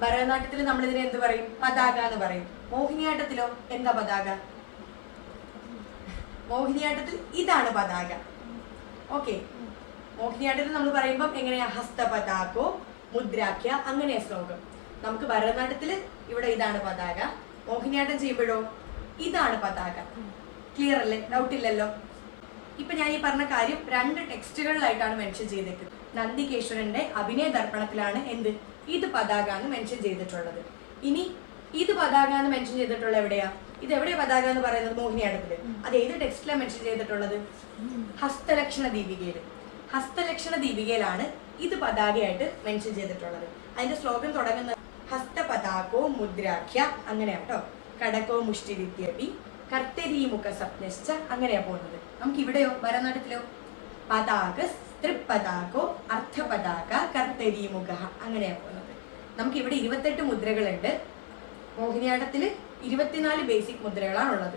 ഭരതനാട്യത്തിൽ നമ്മൾ ഇതിനെ എന്ത് പറയും? പതാക എന്ന് പറയും. മോഹിനിയാട്ടത്തിലോ എന്താ പതാക? മോഹിനിയാട്ടത്തിൽ ഇതാണ് പതാക. ഓക്കെ, മോഹിനിയാട്ടത്തിൽ നമ്മൾ പറയുമ്പോൾ എങ്ങനെയാ? ഹസ്തപതാകോ മുദ്രാഖ്യ, അങ്ങനെയാ ശ്ലോകം. നമുക്ക് ഭരതനാട്യത്തിൽ ഇവിടെ ഇതാണ് പതാക, മോഹിനിയാട്ടം ചെയ്യുമ്പോഴോ ഇതാണ് പതാക. ക്ലിയർ അല്ലേ? ഡൗട്ട് ഇല്ലല്ലോ. ഇപ്പൊ ഞാൻ ഈ പറഞ്ഞ കാര്യം 2 ടെക്സ്റ്റുകളിലായിട്ടാണ് മെൻഷൻ ചെയ്തേക്കുന്നത്. നന്ദികേശ്വരന്റെ അഭിനയ ദർപ്പണത്തിലാണ് എന്ത് ഇത് പതാക എന്ന് മെൻഷൻ ചെയ്തിട്ടുള്ളത്. ഇനി ഇത് പതാക എന്ന് മെൻഷൻ ചെയ്തിട്ടുള്ള എവിടെയാ? ഇത് എവിടെയാ പതാക എന്ന് പറയുന്നത്? മോഹിനിയാട്ടത്തില്. അത് ഏത് ടെക്സ്റ്റിലാണ് മെൻഷൻ ചെയ്തിട്ടുള്ളത്? ഹസ്തലക്ഷണ ദീപികയിൽ. ഹസ്തലക്ഷണ ദീപികയിലാണ് ഇത് പതാകയായിട്ട് മെൻഷൻ ചെയ്തിട്ടുള്ളത്. അതിന്റെ ശ്ലോകം തുടങ്ങുന്നത് ഹസ്തപതാകോ മുദ്രാഖ്യ, അങ്ങനെയാ കേട്ടോ. കടകോ മുഷ്ടിരിത്യപി കർത്തരീമുഖ സപ്നശ്ച, അങ്ങനെയാ പോകുന്നത്. നമുക്ക് ഇവിടെയോ ഭരതനാട്യത്തിലോ പതാക തൃപ്പതാകോ അർത്ഥപതാക കർത്തരീമുഖ, അങ്ങനെയാ പോകുന്നത്. നമുക്ക് ഇവിടെ 28 മുദ്രകളുണ്ട്. മോഹിനിയാട്ടത്തില് 24 ബേസിക് മുദ്രകളാണുള്ളത്.